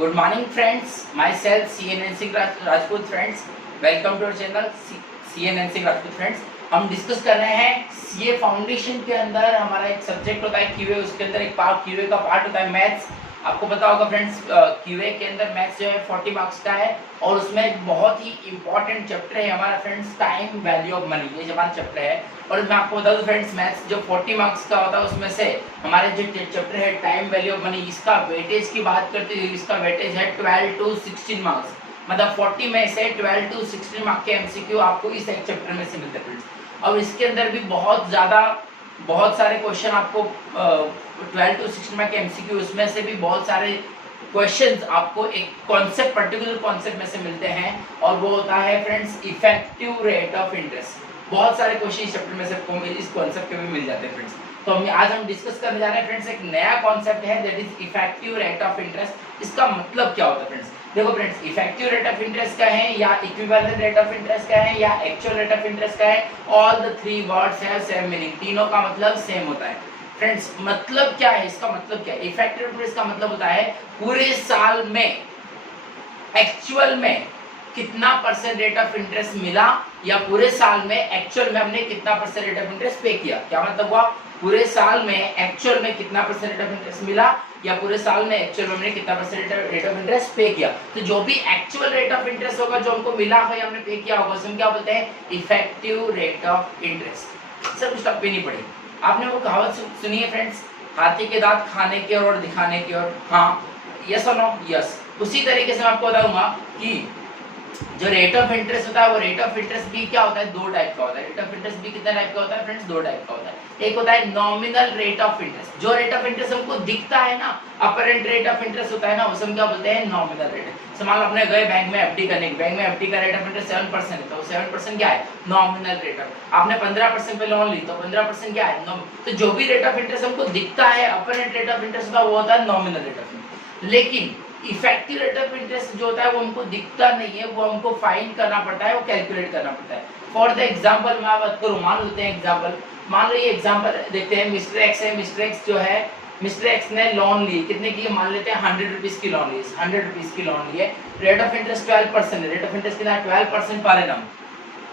Good morning friends, myself CNN Singh Rajput friends. Welcome to our channel CNN Singh Rajput friends. हम discuss कर रहे हैं CA foundation के अंदर हमारा एक सब्जेक्ट होता है क्यूए, उसके अंदर एक पार्ट क्यूए का पार्ट होता है मैथ्स। आपको पता होगा फ्रेंड्स, क्यूए के अंदर मैथ्स जो है 40 मार्क्स का है और उसमें एक बहुत ही इंपॉर्टेंट चैप्टर है हमारा friends time value of money, ये हमारा चैप्टर है। और मैं आपको बता दूं फ्रेंड्स, मैथ्स जो 40 मार्क्स का होता है उसमें से हमारे जो चैप्टर है टाइम वैल्यू ऑफ मनी, इसका वेटेज की बात करते हुए इसका वेटेज है 12 to 16 मार्क्स। मतलब 40 में से 12 to 16 मार्क्स के एमसीक्यू आपको इस एक चैप्टर में से मिलते हैं फ्रेंड्स। अब इसके अंदर भी बहुत सारे क्वेश्चन आपको 12 to 16 मार्क्स के एमसीक्यू, उसमें से भी बहुत सारे क्वेश्चंस आपको एक कॉन्सेप्ट, पर्टिकुलर कॉन्सेप्ट में से मिलते हैं और वो होता है friends effective rate of interest. बहुत सारे क्वेश्चन इस चैप्टर में से इस कॉन्सेप्ट के भी मिल जाते हैं फ्रेंड्स। तो आज हम डिस्कस करने जा रहे हैं फ्रेंड्स एक नया कॉन्सेप्ट है, that is effective rate of interest. इसका मतलब क्या होता है फ्रेंड्स? देखो friends, effective rate of interest का है या इक्विवेलेंट रेट ऑफ इंटरेस्ट का है या एक्चुअल रेट ऑफ इंटरेस्ट का है, all the three words have same meaning, तीनों का मतलब सेम होता है फ्रेंड्स। मतलब क्या है इसका? मतलब क्या है? इफेक्टिव रेट ऑफ इंटरेस्ट का मतलब होता है पूरे साल में एक्चुअल में कितना परसेंट रेट ऑफ इंटरेस्ट मिला या पूरे साल में एक्चुअल में हमने कितना परसेंट रेट ऑफ इंटरेस्ट पे किया। क्या मतलब हुआ? पूरे साल में एक्चुअल में कितना परसेंट रेट ऑफ इंटरेस्ट मिला या पूरे साल में एक्चुअल में हमने कितना परसेंट रेट ऑफ इंटरेस्ट पे किया। तो जो भी एक्चुअल रेट ऑफ इंटरेस्ट होगा, जो हमको मिला हो या हमने पे किया होगा, उसे क्या बोलते हैं? Effective rate of interest. Sir कुछ टफ भी नहीं पड़ी। आपने वो कहावत सुनी है फ्रेंड्स, हाथी के दांत खाने की और दिखाने की ओर? हाँ, यस और नो? यस। उसी तरीके से मैं आपको बताऊंगा कि जो रेट ऑफ इंटरेस्ट होता है वो रेट ऑफ इंटरेस्ट भी क्या होता है? दो टाइप का होता है। रेट ऑफ इंटरेस्ट भी कितने टाइप का होता है फ्रेंड्स? दो टाइप का होता है। एक होता है नॉमिनल रेट ऑफ इंटरेस्ट, जो रेट ऑफ इंटरेस्ट हमको दिखता है ना, अपरेंट रेट ऑफ इंटरेस्ट होता है ना, उसे हम क्या बोलते हैं? Nominal rate. समान अपने गए बैंक में एफडी करने, बैंक में एफडी का रेट ऑफ इंटरेस्ट 7% है, तो 7% क्या है? Nominal rate of. आपने 15% पे लोन ली तो 15% क्या है? तो जो भी रेट ऑफ इंटरेस्ट हमको दिखता है, अपरेंट रेट ऑफ इंटरेस्ट का, वो होता है नॉमिनल रेट ऑफ इंटरेस्ट। लेकिन इफेक्टिव रेट ऑफ इंटरेस्ट जो होता है वो हमको दिखता नहीं है, वो हमको फाइंड करना पड़ता है, वो कैलकुलेट करना पड़ता है। फॉर द एग्जांपल मैं बात करूं, मान लेते हैं एग्जांपल, मान लो ये एग्जांपल देखते हैं। मिस्टर एक्स है, मिस्टर एक्स जो है, मिस्टर एक्स ने लोन ली, कितने की? मान लेते हैं 100 रुपीस की लोन ली, 100 रुपीस की लोन ली है। रेट ऑफ इंटरेस्ट 12% है। रेट ऑफ इंटरेस्ट कितना है? 12% per annum.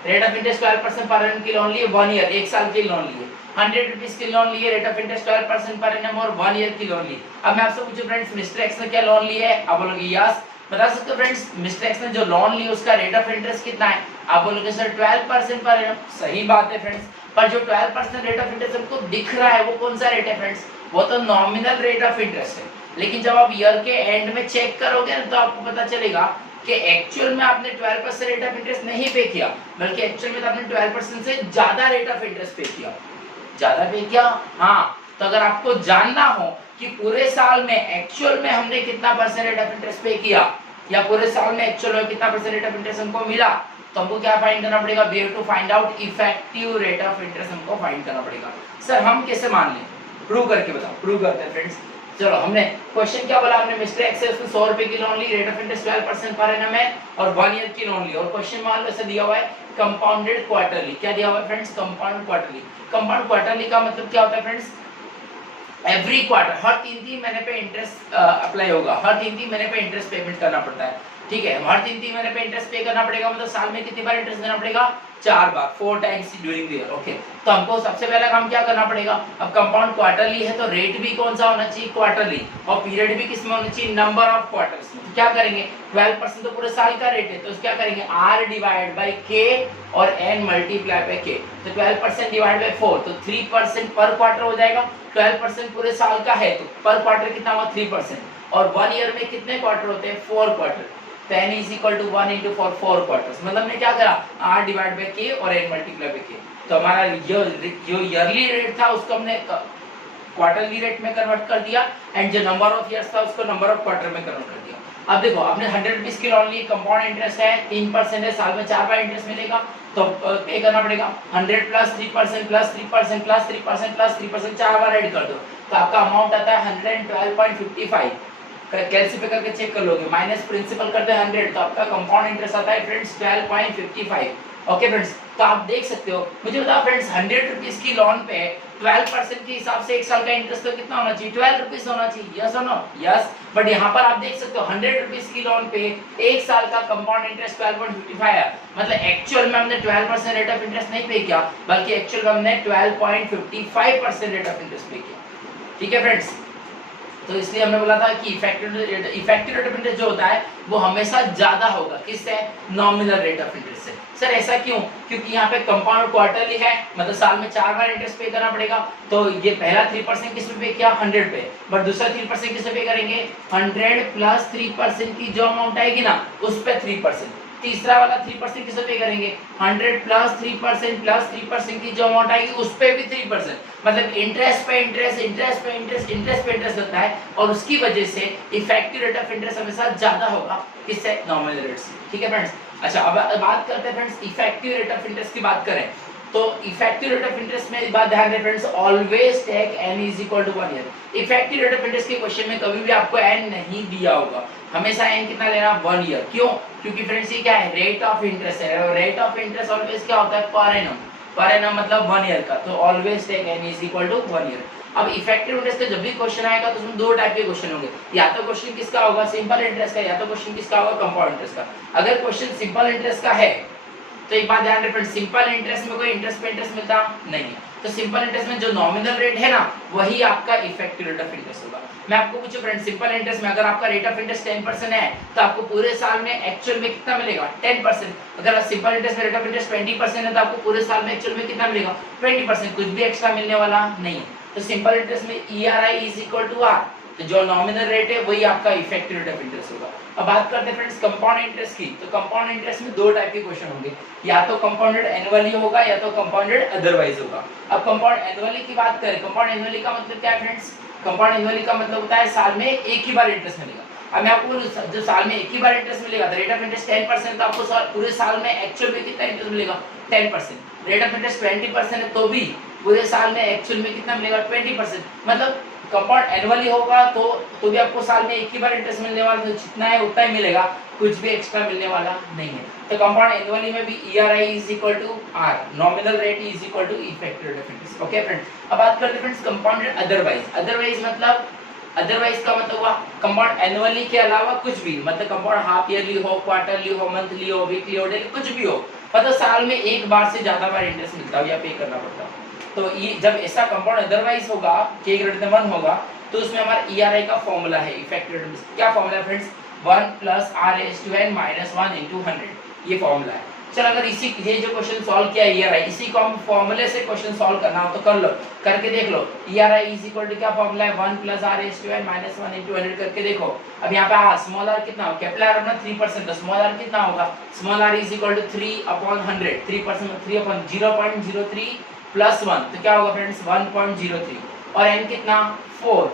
Rate of interest 12% per annum की लोन ली है, 1 ईयर, 1 साल की लोन ली है। 100 रुपीस की लोन ली है, rate of interest 12% per annum और 1 ईयर की लोन ली। अब मैं आपसे पूछूं फ्रेंड्स, मिस्टर एक्स ने क्या लोन ली है? आप बोलोगे यस। बता सकते हो फ्रेंड्स, मिस्टर एक्स ने जो लोन ली उसका रेट ऑफ इंटरेस्ट कितना है? आप बोलोगे सर 12% पर एनम। सही बात है फ्रेंड्स, पर जो 12% रेट ऑफ इंटरेस्ट हमको दिख रहा है वो कौन सा रेट है फ्रेंड्स? वो तो नॉमिनल रेट ऑफ इंटरेस्ट है। लेकिन जब आप ईयर के एंड में चेक करोगे ना, तो आपको पता चलेगा कि एक्चुअल में आपने 12% रेट ऑफ इंटरेस्ट नहीं पे किया, बल्कि एक्चुअल में तो आपने 12% से ज्यादा रेट ऑफ इंटरेस्ट पे किया। ज्यादा पे किया? हाँ। तो अगर आपको जानना हो कि पूरे साल में एक्चुअल में हमने कितना परसेंट रेट ऑफ इंटरेस्ट पे किया या पूरे साल में एक्चुअल में कितना परसेंट रेट ऑफ इंटरेस्ट हमको मिला, तो हमको क्या फाइंड करना पड़ेगा? We have to find out effective rate of interest, हमको फाइंड करना पड़ेगा। सर हम कैसे मान लें? प्रूव करके बताओ। प्रूव करते हैं फ्रेंड्स। चलो, हमने क्वेश्चन क्या बोला? हमने मिस्टर एक्स से उसने 100 रुपए की लोन ली, rate of interest 12% per annum है और 1 ईयर की लोन ली। और क्वेश्चन मान लो ऐसा दिया हुआ है कंपाउंडेड क्वार्टरली। क्या दिया हुआ है friends? Compound quarterly. Compound quarterly का मतलब क्या होता है फ्रेंड्स? एवरी क्वार्टर, हर 3 महीने पे इंटरेस्ट अप्लाई होगा, हर 3 महीने पे इंटरेस्ट पेमेंट करना पड़ता है। ठीक है, हर 3 महीने पे इंटरेस्ट पे करना पड़ेगा, मतलब साल में कितनी बार इंटरेस्ट देना पड़ेगा? 4 बार, 4 times during the year. Okay, तो हमको सबसे पहला काम क्या करना पड़ेगा? अब कंपाउंड क्वार्टरली है तो रेट भी कौन सा होना चाहिए? क्वार्टरली। और पीरियड भी किसमें होना चाहिए? नंबर ऑफ क्वार्टर्स में। तो क्या करेंगे? 12% तो पूरे साल का रेट है, तो क्या करेंगे? R डिवाइड बाय K और N मल्टीप्लाई बाय K। तो 12% डिवाइड बाय 4, तो 3% पर क्वार्टर हो जाएगा। 12% पूरे साल का है तो पर क्वार्टर कितना हुआ? 3%। और 1 ईयर में कितने क्वार्टर होते हैं? 4 quarter. 10 is equal to 1 into 4 quarters। मतलब हमने क्या करा? R डिवाइड बाय K और N मल्टीप्लाई बाय K। तो हमारा जो ईयरली रेट था उसको हमने क्वार्टरली रेट में कन्वर्ट कर दिया, एंड जो नंबर ऑफ ईयर्स था उसको नंबर ऑफ क्वार्टर में कन्वर्ट कर दिया। अब देखो, आपने 100 रुपीस की लोन ली, कंपाउंड इंटरेस्ट है 3% है, साल में 4 बार इंटरेस्ट मिलेगा, तो पे करना पड़ेगा 100 प्लस 3% प्लस 3% प्लस 3% प्लस 3%, 4 बार ऐड कर दो तो आपका अमाउंट आता है 112.55। कैलसी चेक कर लोगे, माइनस प्रिंसिपल करते हैं 100, तो आपका कंपाउंड इंटरेस्ट आता है फ्रेंड्स 12.55। ओके फ्रेंड्स, तो आप देख सकते हो। मुझे बताओ फ्रेंड्स, 100 रुपीज की लोन पे 12% के हिसाब से एक साल का इंटरेस्ट तो कितना होना चाहिए? 12 रुपीज होना चाहिए, यस और नो? यस। बट यहाँ पर आप देख सकते हो 100 रुपीज की लोन पे एक साल का कंपाउंड इंटरेस्ट 12.55 है। मतलब एक्चुअल में हमने 12% रेट ऑफ इंटरेस्ट नहीं पे किया, बल्कि एक्चुअल में हमने 12.55% रेट ऑफ इंटरेस्ट पे किया। ठीक है फ्रेंड्स, तो इसलिए हमने बोला था कि इफेक्टिव रेट ऑफ इंटरेस्ट जो होता है वो हमेशा ज्यादा होगा किससे? नॉमिनल रेट ऑफ इंटरेस्ट से। सर ऐसा क्यों? क्योंकि यहाँ पे कंपाउंड क्वार्टरली है, मतलब साल में 4 बार इंटरेस्ट पे करना पड़ेगा। तो ये पहला 3% किस पे किया? 100 पे। बट दूसरा 3% किस पे करेंगे? 100 प्लस 3% की जो अमाउंट आएगी ना उस पे 3%। तीसरा वाला 3% किस पे करेंगे? 100 प्लस 3% की जो अमाउंट आएगी उस पे भी 3%। मतलब इंटरेस्ट पे इंटरेस्ट होता है, और उसकी वजह से इफेक्टिव रेट ऑफ इंटरेस्ट हमेशा ज्यादा होगा किससे? नॉमिनल रेट से। ठीक है फ्रेंड्स। अच्छा, अब बात करते हैं friends effective rate of interest की। बात करें तो इफेक्टिव रेट ऑफ इंटरेस्ट में बात ध्यान दें friends, always take n is equal to 1 year. Effective rate of interest के क्वेश्चन में कभी भी आपको n नहीं दिया होगा, हमेशा n कितना लेना? 1 ईयर। क्यों? क्योंकि फ्रेंड्स ये क्या है? रेट ऑफ इंटरेस्ट है, और रेट ऑफ इंटरेस्ट ऑलवेज क्या होता है? पर एनम मतलब 1 ईयर का। तो always take n is equal to 1 year. अब इफेक्टिव इंटरेस्ट का जब भी क्वेश्चन आएगा तो उसमें दो टाइप के क्वेश्चन होंगे, या तो क्वेश्चन किसका होगा? सिंपल इंटरेस्ट का, या तो क्वेश्चन किसका होगा? कंपाउंड इंटरेस्ट का। अगर क्वेश्चन सिंपल इंटरेस्ट का है तो एक बात ध्यान रखना, सिंपल इंटरेस्ट में कोई इंटरेस्ट पे इंटरेस्ट मिलता नहीं है। तो सिंपल इंटरेस्ट में जो नॉमिनल रेट है ना वही आपका इफेक्टिव रेट ऑफ इंटरेस्ट होगा। मैं आपको पूछूं फ्रेंड, सिंपल इंटरेस्ट में अगर आपका रेट ऑफ इंटरेस्ट 10% है तो आपको पूरे साल में एक्चुअल में कितना मिलेगा? 10%। अगर सिंपल इंटरेस्ट में रेट ऑफ इंटरेस्ट 20% है तो आपको पूरे साल में एक्चुअल में कितना मिलेगा? 20%। कुछ भी एक्स्ट्रा मिलने वाला नहीं है। तो सिंपल इंटरेस्ट में ERI is equal to R, तो जो नॉमिनल रेट है वही आपका इफेक्टिव रेट ऑफ इंटरेस्ट होगा। अब बात करते हैं फ्रेंड्स कंपाउंड इंटरेस्ट की। तो कंपाउंड इंटरेस्ट में दो टाइप के क्वेश्चन होंगे, या तो कंपाउंडेड एनुअली होगा या तो कंपाउंडेड अदरवाइज होगा। अब कंपाउंड एनुअली की बात करें, कंपाउंड एनुअली का मतलब क्या है फ्रेंड्स? कंपाउंड एनुअली का मतलब होता है साल में एक ही बार इंटरेस्ट मिलेगा। अब मैं आपको जो साल में एक ही बार इंटरेस्ट मिलेगा, तो रेट ऑफ इंटरेस्ट 10%, तो आपको पूरे साल में एक्चुअल में कितना इंटरेस्ट मिलेगा? 10%। रेट ऑफ इंटरेस्ट 20% है तो भी पूरे साल में एक्चुअल में कितना मिलेगा? 20%। मतलब कंपाउंड एनुअली होगा तो भी आपको साल में एक ही बार इंटरेस्ट मिलने वाला, तो जितना है उतना ही मिलेगा, कुछ भी एक्स्ट्रा मिलने वाला नहीं है। तो कंपाउंड एनुअली में भी ERI is equal to R, nominal rate is equal to effective rate of interest. Okay friends, अब बात करते हैं फ्रेंड्स कंपाउंडेड अदरवाइज। अदरवाइज मतलब, अदरवाइज का मतलब हुआ कंपाउंड एनुअली के अलावा कुछ भी, मतलब कंपाउंड हाफ ईयरली हो, क्वार्टरली हो, मंथली हो, वीकली हो, डेली, कुछ भी हो, मतलब साल में एक बार से ज्यादा बार इंटरेस्ट मिलता हो या पे करना पड़ता हो। तो ये जब ऐसा कंपाउंड अदरवाइज होगा, k ग्रेटर देन 1 होगा, तो उसमें हमारा ERI का फॉर्मूला है इफेक्टिव रेट ऑफ इंटरेस्ट। क्या फॉर्मूला है friends? 1 plus R/n minus 1 into 100, ये फॉर्मूला है। चलो अगर इसी ये जो क्वेश्चन सॉल्व किया ERI, इसी को हम फॉर्मूले से क्वेश्चन सॉल्व करना हो तो कर लो, करके देख लो। ERI इज इक्वल टू क्या फॉर्मूला है? 1 प्लस R/n माइनस 1 into 100 करके देखो। अब यहाँ पे स्मॉल r कितना हो? कैपिटल R अपना 3%, तो स्मॉल r कितना होगा? Small r is equal to 3/100, 3% 3/0.03 plus 1, तो क्या होगा फ्रेंड्स? 1.03। और n कितना? 4।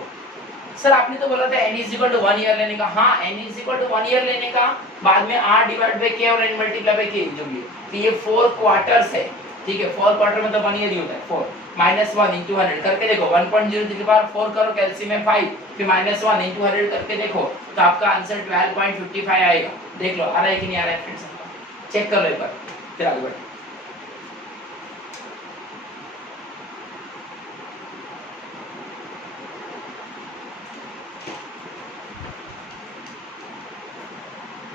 सर आपने तो बोला था n is equal to 1 year लेने का। हाँ, n is equal to 1 year लेने का, बाद में r डिवाइड बाय k और n मल्टीप्लाई बाय k जो भी है, तो ये 4 क्वार्टर्स है। ठीक है, 4 क्वार्टर मतलब 1 ईयर ही होता है। 4 माइनस 1 into 100 करके देखो, 1.03 के बाद 4 करो, कैलसियम में 5, फिर माइनस 1 into 100 करके देखो, तो आपका आंसर 12.55 आएगा। देख लो आ रहा है कि नहीं आ रहा है फ्रेंड्स, चेक कर लो एक बार, फिर आगे बढ़ो।